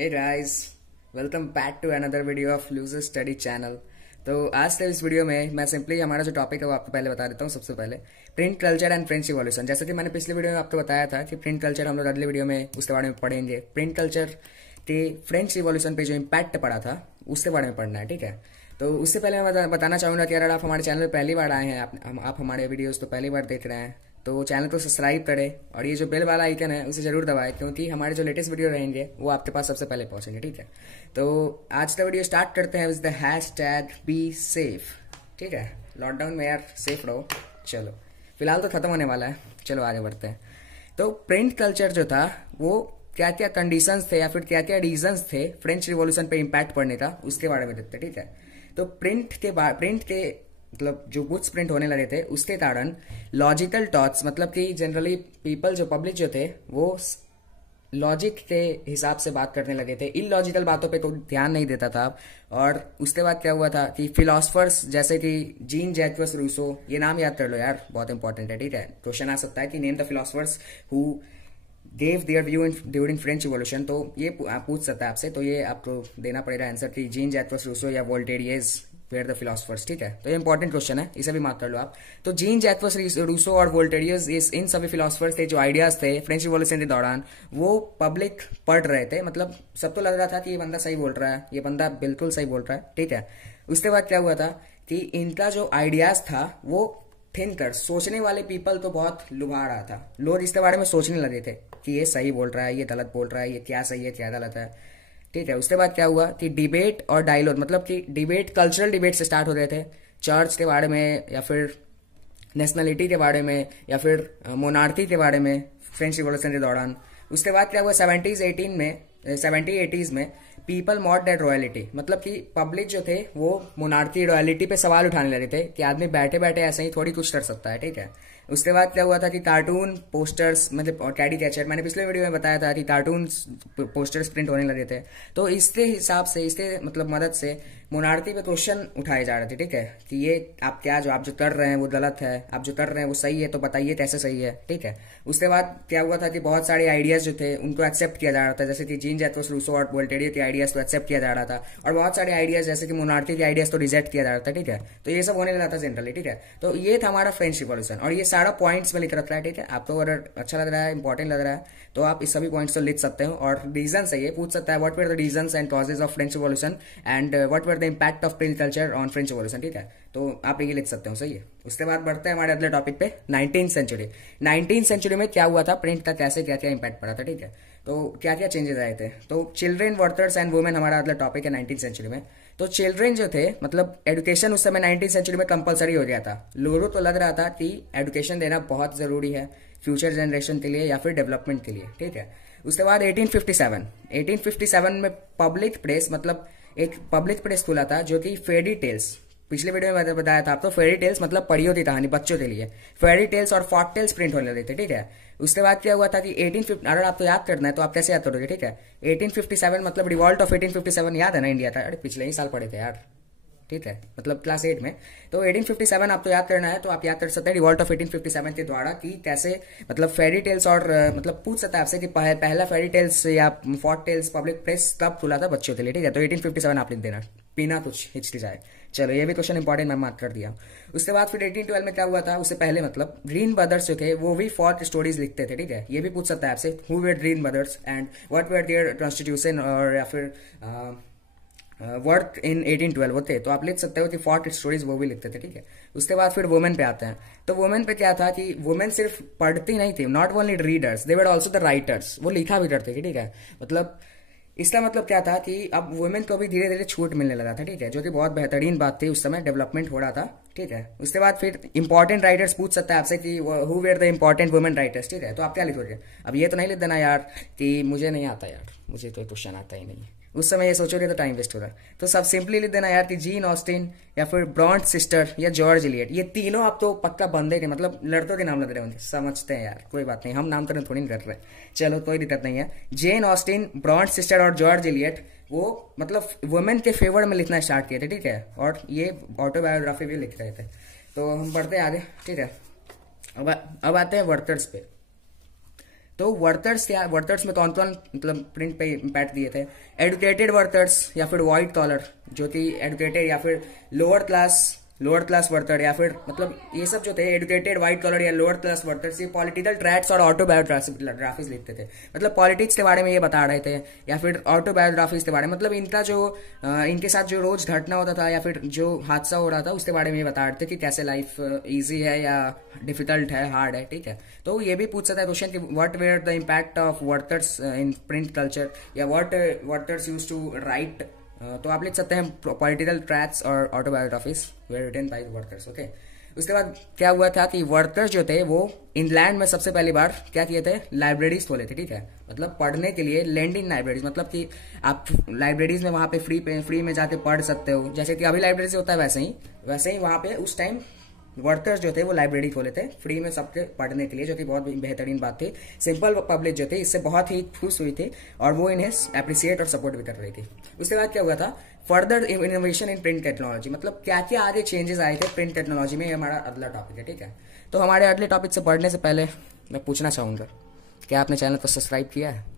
Hey guys, welcome back to another video of loser study channel. तो आज से इस वीडियो में मैं सिंपली हमारा जो टॉपिक है वो आपको पहले बता देता हूँ। सबसे पहले print culture and French revolution. जैसे कि मैंने पिछले वीडियो में आपको बताया था कि प्रिंट कल्चर हम लोग अगले वीडियो में उसके बारे में पढ़ेंगे। प्रिंट कल्चर के फ्रेंच रिवॉल्यूशन पे जो इम्पैक्ट पड़ा था उसके बारे में पढ़ना है, ठीक है। तो उससे पहले मैं बताना चाहूँगा कि अगर आप हमारे चैनल पर पहली बार आए हैं, आप हमारे वीडियोज़ तो पहली बार देख रहे हैं, तो चैनल को सब्सक्राइब करें और ये जो बेल वाला आइकन है उसे जरूर दबाएं, क्योंकि हमारे जो लेटेस्ट वीडियो रहेंगे वो आपके पास सबसे पहले पहुंचेंगे, ठीक है। तो आज का वीडियो स्टार्ट करते हैं with the hashtag be safe, ठीक है। लॉकडाउन में यार सेफ रहो। चलो फिलहाल तो खत्म होने वाला है, चलो आगे बढ़ते हैं। तो प्रिंट कल्चर जो था वो क्या क्या कंडीशंस थे या फिर क्या क्या रीजंस थे फ्रेंच रिवॉल्यूशन पे इम्पैक्ट पड़ने का, उसके बारे में देखते हैं, ठीक है। तो प्रिंट के मतलब जो गुड्स प्रिंट होने लगे थे उसके कारण लॉजिकल थॉट्स, मतलब कि जनरली पीपल जो पब्लिक जो थे वो लॉजिक के हिसाब से बात करने लगे थे, इलॉजिकल बातों पे कोई ध्यान नहीं देता था। और उसके बाद क्या हुआ था कि फिलोसफर्स जैसे कि जीन जैक्वस रूसो, ये नाम याद कर लो यार, बहुत इंपॉर्टेंट है, ठीक है। क्वेश्चन आ सकता है कि name the philosophers who gave there view during French revolution, तो ये पूछ सकता है आपसे, तो ये आपको देना पड़ेगा आंसर कि जीन जैक्वस रूसो या वोल्टेरियस वेयर द फिलोसफर्स, ठीक है। तो ये इंपॉर्टेंट क्वेश्चन है, इसे भी मार्क कर लो आप। तो जीन जैक्वस रूसो और वोल्टेरियस, इन सभी फिलोसफर्स थे जो आइडियाज थे फ्रेंच रिवॉल्यूशन के दौरान वो पब्लिक पढ़ रहे थे। मतलब सब तो लग रहा था कि ये बंदा सही बोल रहा है, ये बंदा बिल्कुल सही बोल रहा है, ठीक है। उसके बाद क्या हुआ था कि इनका जो आइडियाज था वो थिंकर, सोचने वाले पीपल तो बहुत लुभा रहा था। लोग इसके बारे में सोचने लगे थे कि ये सही बोल रहा है, ये गलत बोल रहा है, ये क्या सही है क्या गलत है, ठीक है। उसके बाद क्या हुआ कि डिबेट और डायलॉग, मतलब कि डिबेट, कल्चरल डिबेट से स्टार्ट हो रहे थे, चर्च के बारे में या फिर नेशनलिटी के बारे में या फिर मोनार्की के बारे में फ्रेंच रिवॉल्यूशन के दौरान। उसके बाद क्या हुआ 70s में पीपल मॉड दैट रॉयलिटी, मतलब कि पब्लिक जो थे वो मोनार्की रॉयलिटी पे सवाल उठाने लगे थे कि आदमी बैठे बैठे ऐसे ही थोड़ी कुछ कर सकता है, ठीक है। उसके बाद क्या हुआ था कि कार्टून पोस्टर्स, मतलब कैडी कैचर, मैंने पिछले वीडियो में बताया था कि कार्टून पोस्टर्स प्रिंट होने लगे थे। तो इसके हिसाब से, इसके मतलब मदद से मोनार्की पे क्वेश्चन उठाए जा रहे थे, ठीक है, कि ये आप जो कर रहे हैं वो गलत है, आप जो कर रहे हैं वो सही है, तो बताइए कैसे सही है, ठीक है। उसके बाद क्या हुआ था कि बहुत सारे आइडियाज जो थे उनको एक्सेप्ट किया जा रहा था, जैसे कि जीन जैक्वस रूसो और वोल्टेरियस के आइडियाज तो एक्सेप्ट किया जा रहा था, और बहुत सारे आइडियाज जैसे कि मोनार्की के आइडियाज तो रिजेक्ट किया जा रहा था, ठीक है। तो ये सब होने लगा था जनरली, ठीक है। तो ये था हमारा फ्रेंच रिवॉल्यूशन, और ये सारा पॉइंट्स में लिख रखा है, ठीक है। आपको अगर अच्छा लग रहा है, इंपॉर्टेंट लग रहा है, तो आप इस सभी पॉइंट्स को लिख सकते हो। और रीजन है, ये पूछ सकता है what were the reasons and causes of French revolution and what were the impact of print culture on French revolution, ठीक है। तो आप ये लिख सकते हो, सही है। उसके बाद बढ़ते हैं हमारे अगले टॉपिक पे, 19th सेंचुरी में क्या हुआ था, प्रिंट का कैसे क्या क्या इंपैक्ट पड़ा था, ठीक है। तो क्या क्या चेंजेस आए थे। तो चिल्ड्रेन, वर्कर्स एंड वुमेन हमारा अगला टॉपिक है 19th सेंचुरी में। तो चिल्ड्रेन जो थे, मतलब एजुकेशन उस समय 19th सेंचुरी में कंपलसरी हो गया था। लोगों को लग रहा था कि एजुकेशन देना बहुत जरूरी है फ्यूचर जनरेशन के लिए या फिर डेवलपमेंट के लिए, ठीक है। उसके बाद 1857 में पब्लिक प्रेस, मतलब एक पब्लिक प्रेस खुला था जो कि फेरी टेल्स, पिछले वीडियो में बताया था आपको, फेरी टेल्स मतलब पढ़ी होती कहानी बच्चों के लिए, फेरी टेल्स और फॉक टेल्स प्रिंट होने लगे थे, ठीक है। उसके बाद क्या हुआ था कि 1850, अगर आपको याद करना है तो आप कैसे याद करोगे, ठीक है। 1857 मतलब रिवॉल्ट ऑफ 1857 याद है ना, इंडिया था, अरे पिछले ही साल पढ़े थे यार, ठीक है, मतलब क्लास 8 में। तो 1857 आपको याद करना है तो आप याद कर सकते हैं रिवॉल्ट ऑफ 1857 के द्वारा कि कैसे, मतलब फेरी टेल्स और मतलब पूछ सकता है आपसे कि पहला फेरी टेल्स या फॉक टेल्स पब्लिक प्रेस कब खुला था बच्चों के लिए, ठीक है। तो 1857 आप लिख देना, बिना कुछ हिचकी जाए। चलो ये भी क्वेश्चन इंपॉर्टेंट, मैं मार्क कर दिया। उसके बाद फिर 1812 में क्या हुआ था, उससे पहले मतलब ग्रीन ब्रदर्स जो थे वो भी फॉक स्टोरीज लिखते थे, ठीक है। ये भी पूछ सकता है आपसे who were green brothers and what were their constitution और या फिर वर्क इन 1812 होते, तो आप लिख सकते हो कि फॉक स्टोरीज वो भी लिखते थे, ठीक है। उसके बाद फिर वुमेन पे आते हैं। तो वुमेन पे क्या था कि वुमेन सिर्फ पढ़ती नहीं थी, not only readers, they were also the writers, वो लिखा भी करते थे, ठीक है। मतलब इसका मतलब क्या था कि अब वुमेन को भी धीरे धीरे छूट मिलने लगा था, ठीक है, जो कि बहुत बेहतरीन बात थी, उस समय डेवलपमेंट हो रहा था, ठीक है। उसके बाद फिर इंपॉर्टेंट राइटर्स पूछ सकता है आपसे कि who were the important women writers, ठीक है। तो आप क्या लिखोगे, अब ये तो नहीं लिख देना यार कि मुझे नहीं आता यार, मुझे तो क्वेश्चन आता ही नहीं है, उस समय ये सोचोगे तो टाइम वेस्ट होगा। तो सब सिंपली लिख देना यार कि जीन ऑस्टिन या फिर ब्रॉन्ट सिस्टर या जॉर्ज इलियट, ये तीनों आप तो पक्का बंदे के, मतलब लड़कों के नाम लग रहे होंगे, समझते हैं यार, कोई बात नहीं, हम नामकरण थोड़ी नहीं कर रहे, चलो कोई दिक्कत नहीं है। जेन ऑस्टिन, ब्रॉन्ट सिस्टर और जॉर्ज इलियट वो मतलब वुमेन के फेवर में लिखना स्टार्ट किए थे, ठीक है, और ये ऑटोबायोग्राफी भी लिख रहे थे। तो हम बढ़ते आगे, ठीक है। अब आते हैं वर्कर्स पे। तो वर्कर्स क्या, वर्कर्स में कौन कौन मतलब प्रिंट पे इम्पैक्ट दिए थे? एडुकेटेड वर्कर्स या फिर व्हाइट कॉलर, जो कि एडुकेटेड या फिर लोअर क्लास वर्कर, या फिर मतलब ये सब जो थे एडुकेटेड व्हाइट कॉलर या लोअर क्लास वर्कर्स, ये पॉलिटिकल ट्रैक्ट्स और ऑटोबायोग्राफीज लिखते थे, मतलब पॉलिटिक्स के बारे में ये बता रहे थे, या फिर ऑटोबायोग्राफीज के बारे में, मतलब इनका जो इनके साथ जो रोज घटना होता था या फिर जो हादसा हो रहा था उसके बारे में ये बता रहे थे कि कैसे लाइफ ईजी है या डिफिकल्ट है, हार्ड है, ठीक है। तो ये भी पूछ सकता है क्वेश्चन कि what were the impact of workers in print culture, या what workers use to write. तो आप लिख सकते हैं पॉलिटिकल ट्रैक्ट्स और autobiographies were written by workers, okay. उसके बाद क्या हुआ था कि वर्कर्स जो थे वो इंग्लैंड में सबसे पहली बार क्या किए थे, लाइब्रेरीज खोले थे, ठीक है। मतलब पढ़ने के लिए लैंडिंग लाइब्रेरीज, मतलब कि आप लाइब्रेरीज में वहां पे फ्री में जाके पढ़ सकते हो, जैसे कि अभी लाइब्रेरी से होता है वैसे ही वहां पे उस टाइम वर्कर्स जो थे वो लाइब्रेरी खोले थे फ्री में सबके पढ़ने के लिए, जो कि बहुत बेहतरीन बात थी। सिंपल पब्लिक जो थे इससे बहुत ही खुश हुई थी और वो इन्हें अप्रिसिएट और सपोर्ट भी कर रही थी। उसके बाद क्या हुआ था, further innovation in print technology, मतलब क्या क्या आगे चेंजेस आए थे प्रिंट टेक्नोलॉजी में, ये हमारा अगला टॉपिक है, ठीक है। तो हमारे अगले टॉपिक से पढ़ने से पहले मैं पूछना चाहूंगा, क्या आपने चैनल को सब्सक्राइब किया है?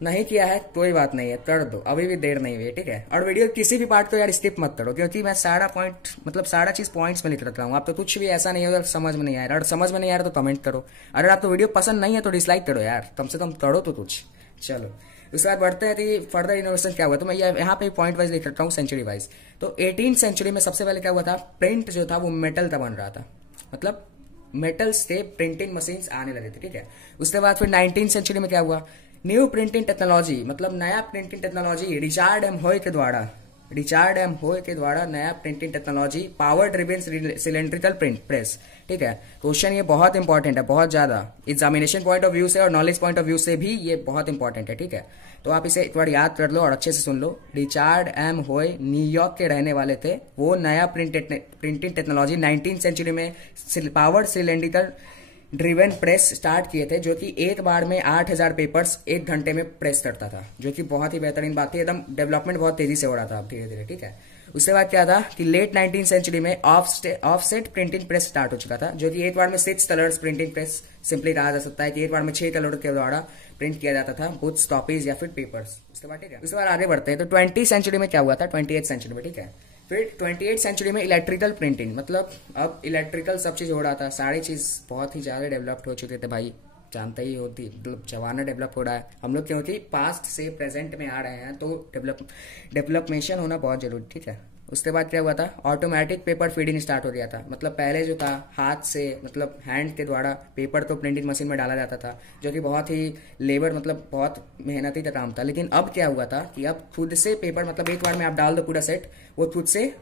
नहीं किया है कोई बात नहीं है, कर दो, अभी भी देर नहीं हुई है, ठीक है। और वीडियो किसी भी पार्ट को यार स्किप मत करो, क्योंकि मैं सारा चीज पॉइंट्स में लिख रखा हूँ। आप तो कुछ भी ऐसा नहीं होगा समझ में नहीं आ रहा, और समझ में नहीं आ रहा तो कमेंट करो, अगर आपको वीडियो पसंद नहीं है तो डिसलाइक करो यार, कम से कम करो तो कुछ। चलो उसके बाद बढ़ते हैं कि फर्दर इनोवेशन क्या हुआ, तो मैं यहाँ पे पॉइंट वाइज लिख रखा हूँ, सेंचुरी वाइज। तो 18th सेंचुरी में सबसे पहले क्या हुआ था, प्रिंट जो था वो मेटल का बन रहा था, मतलब मेटल से प्रिंटिंग मशीन्स आने लगे थे, ठीक है। उसके बाद फिर 19th सेंचुरी में क्या हुआ, न्यू प्रिंटिंग टेक्नोलॉजी, मतलब नया प्रिंटिंग टेक्नोलॉजी रिचार्ड एम होय के द्वारा नया printing technology, power driven cylindrical print press, ठीक है। क्वेश्चन ये बहुत इंपॉर्टेंट है, बहुत ज्यादा, एग्जामिनेशन पॉइंट ऑफ व्यू से और नॉलेज पॉइंट ऑफ व्यू से भी ये बहुत इंपॉर्टेंट है, ठीक है। तो आप इसे एक बार याद कर लो और अच्छे से सुन लो। रिचार्ड एम होय न्यूयॉर्क के रहने वाले थे, वो नया प्रिंटिंग टेक्नोलॉजी 19th सेंचुरी में power cylindrical driven press start किए थे, जो कि एक बार में 8000 पेपर्स एक घंटे में प्रेस करता था, जो कि बहुत ही बेहतरीन बात थी, एकदम डेवलपमेंट बहुत तेजी से हो रहा था धीरे धीरे, ठीक है। उसके बाद क्या था कि लेट 19th सेंचुरी में ऑफसेट प्रिंटिंग प्रेस स्टार्ट हो चुका था, जो कि एक बार में 6 कलर्स प्रिंटिंग प्रेस सिंपली कहा जा सकता है कि एक बार में 6 कलर के द्वारा प्रिंट किया जाता था बुक्स, कॉपीज या फिर पेपर्स। उसके बाद ठीक है, उसके बाद आगे बढ़ते हैं। तो 20th सेंचुरी में क्या हुआ था, 28th सेंचुरी में, ठीक है। फिर 28th सेंचुरी में इलेक्ट्रिकल प्रिंटिंग, मतलब अब इलेक्ट्रिकल सब चीज हो रहा था, सारी चीज बहुत ही ज्यादा डेवलप्ड हो चुके थे भाई, जानते ही होती, जमाना डेवलप हो रहा है, हम लोग क्योंकि पास्ट से प्रेजेंट में आ रहे हैं, तो डेवलपमेशन होना बहुत जरूरी, ठीक है। उसके बाद क्या हुआ था, ऑटोमेटिक पेपर फीडिंग स्टार्ट हो गया था, मतलब पहले जो था हाथ से, मतलब हैंड के द्वारा पेपर तो प्रिंटिंग मशीन में डाला जाता था, जो कि बहुत ही लेबर, मतलब बहुत मेहनती का काम था। लेकिन अब क्या हुआ था कि अब खुद से पेपर, मतलब एक बार में आप डाल दो पूरा सेट, वो खुद से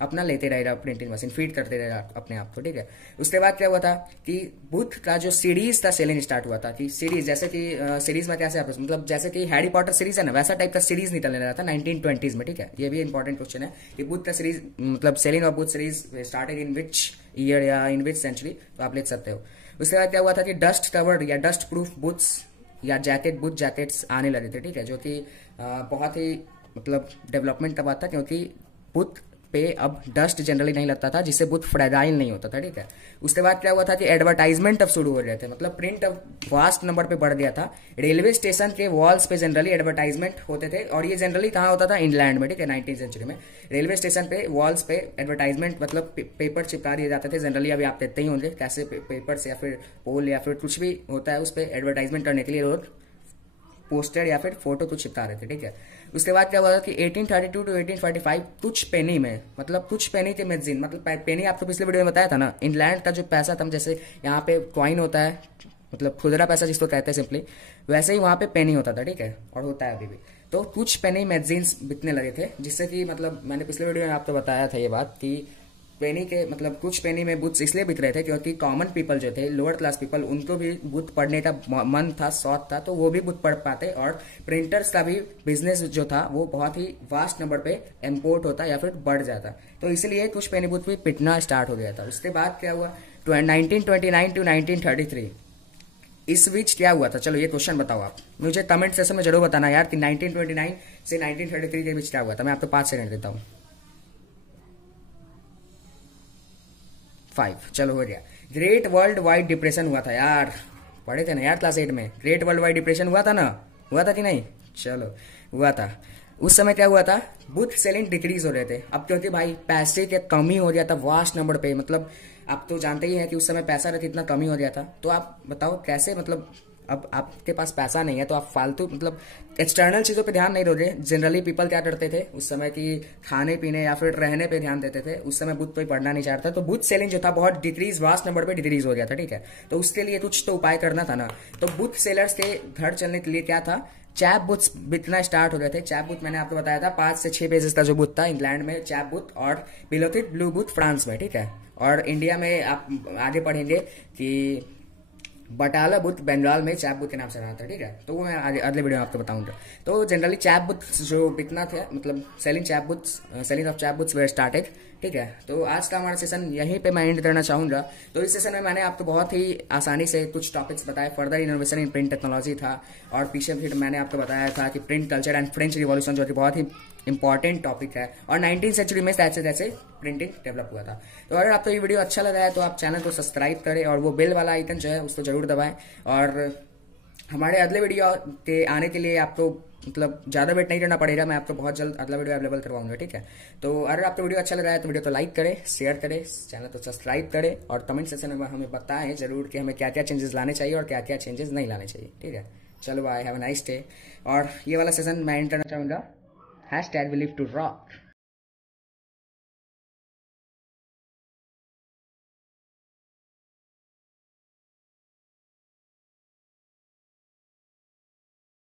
अपना लेते रहेगा, प्रिंटिंग मशीन फीड करते रहेगा अपने आप को, ठीक है। उसके बाद क्या हुआ था कि बुक का जो सीरीज था सेलिंग स्टार्ट हुआ था, कि सीरीज जैसे कि सीरीज में कैसे आप, मतलब जैसे कि हैरी पॉटर सीरीज है ना, वैसा टाइप का सीरीज निकलने लगा था 1920s में, ठीक है। ये भी इंपॉर्टेंट क्वेश्चन है कि बुक का सीरीज, मतलब selling of book series started in which year या इन विच सेंचुरी, तो आप लिख सकते हो। उसके बाद क्या हुआ था कि डस्ट कवर्ड या डस्ट प्रूफ बुक्स या बुक जैकेट्स आने लगे थे, ठीक है, जो कि बहुत ही मतलब डेवलपमेंट का बात था, क्योंकि बुक पे अब डस्ट जनरली नहीं लगता था, जिससे बुक फ्रेजाइल नहीं होता था, ठीक है। उसके बाद क्या हुआ था कि एडवर्टाइजमेंट अब शुरू हो गए थे, मतलब प्रिंट अब वास्ट नंबर पे बढ़ गया था। रेलवे स्टेशन के वॉल्स पे जनरली एडवर्टाइजमेंट होते थे, और ये जनरली कहाँ होता था, इंग्लैंड में, ठीक है। 19th सेंचुरी में रेलवे स्टेशन पे वॉल्स पे एडवर्टाइजमेंट, मतलब पेपर चिपका दिए जाते थे जनरली, अभी आप देखते ही होंगे कैसे पेपर से या फिर पोल या फिर कुछ भी होता है उस पर एडवर्टाइजमेंट करने के लिए लोग पोस्टर या फिर फोटो कुछ चिपका रहे थे, ठीक है। उसके बाद क्या हुआ कि 1832 टू 1845 कुछ पेनी में, मतलब कुछ पेनी के मैगजीन, मतलब पेनी आपको पिछले वीडियो में बताया था ना, इंग्लैंड का जो पैसा था, जैसे यहाँ पे कॉइन होता है, मतलब खुदरा पैसा जिसको कहते हैं सिंपली, वैसे ही वहां पे पेनी होता था, ठीक है, और होता है अभी भी। तो कुछ पेनी मैगजीन्स बिकने लगे थे, जिससे कि मतलब मैंने पिछले वीडियो में आपको बताया था ये बात कि पेनी के, मतलब कुछ पेनी में बुक्स इसलिए बिक रहे थे क्योंकि कॉमन पीपल जो थे, लोअर क्लास पीपल, उनको भी बुक पढ़ने का मन था, शौक था, तो वो भी बुक पढ़ पाते, और प्रिंटर्स का भी बिजनेस जो था वो बहुत ही वास्ट नंबर पे इम्पोर्ट होता या फिर बढ़ जाता, तो इसलिए कुछ पेनी बुक भी पिटना स्टार्ट हो गया था। उसके बाद क्या हुआ, 1929 टू 1933 इस बीच क्या हुआ था, चलो ये क्वेश्चन बताओ आप मुझे कमेंट सेक्शन में जरूर बताना यार कि 1929 से 1933 के बीच क्या हुआ था। मैं आपको 5 सेकंड देता हूँ, 5, चलो हो गया। ग्रेट वर्ल्ड वाइड डिप्रेशन हुआ था यार, पढ़े थे ना यार क्लास 8 में, ग्रेट वर्ल्ड वाइड डिप्रेशन हुआ था ना, हुआ था कि नहीं? चलो, हुआ था। उस समय क्या हुआ था, बुथ सेलिंग डिक्रीज हो रहे थे। अब क्या होती है भाई, पैसे की कमी हो गया था वास्ट नंबर पे। मतलब आप तो जानते ही हैं कि उस समय पैसा रहता इतना कमी हो गया था। तो आप बताओ कैसे, मतलब अब आपके पास पैसा नहीं है तो आप फालतू मतलब एक्सटर्नल चीज़ों पे ध्यान नहीं दो रहे। जनरली पीपल क्या करते थे उस समय की, खाने पीने या फिर रहने पे ध्यान देते थे। उस समय बुथ पे पढ़ना नहीं चाहता, तो बुथ सेलिंग जो था बहुत डिक्रीज, वास्ट नंबर पे डिक्रीज हो गया था, ठीक है। तो उसके लिए कुछ तो उपाय करना था ना। तो बुथ सेलर्स के घर चलने के लिए क्या था, चैप बुथ्स बिकना स्टार्ट हो गए थे। चैप बुथ मैंने आपको बताया था 5 से 6 पेजेस का जो बुथ था इंग्लैंड में चैप बुथ, और बिलो थी ब्लू बुथ फ्रांस में, ठीक है। और इंडिया में आप आगे पढ़ेंगे कि बटाला बुथ बंगाल में चैप बुथ के नाम से रहा था, ठीक है। तो वो मैं अगले वीडियो में आपको बताऊंगा। तो जनरली चैप बुथ जो बिकना थे, मतलब selling chap booths, selling of chap booths were started, ठीक है। तो आज का हमारा सेशन यहीं पे मैं एंड करना चाहूंगा। तो इस सेशन में मैंने आपको बहुत ही आसानी से कुछ टॉपिक्स बताए। Further innovation in print technology था, और पीछे फिर मैंने आपको बताया था कि print culture and French revolution, जो कि बहुत ही इंपॉर्टेंट टॉपिक है, और 19वीं सेंचुरी में ऐसे जैसे प्रिंटिंग डेवलप हुआ था। तो अगर आपको ये वीडियो अच्छा लगा है तो आप चैनल को सब्सक्राइब करें, और वो बेल वाला आइकन जो है उसको जरूर दबाएं। और हमारे अगले वीडियो के आने के लिए आपको मतलब ज़्यादा वेट नहीं करना पड़ेगा, मैं आपको बहुत जल्द अगला वीडियो अवेलेबल करवाऊंगा, ठीक है। तो अगर आपको वीडियो अच्छा लगा है तो वीडियो को लाइक करें, शेयर करें, चैनल को सब्सक्राइब करें, और कमेंट सेक्शन में हमें बताएं जरूर कि हमें क्या क्या चेंजेस लाने चाहिए और क्या क्या चेंजेस नहीं लाने चाहिए, ठीक है। चलो bye, have a nice day. और ये वाला सेशन मैं एंड करना चाहूँगा, #we live to rock।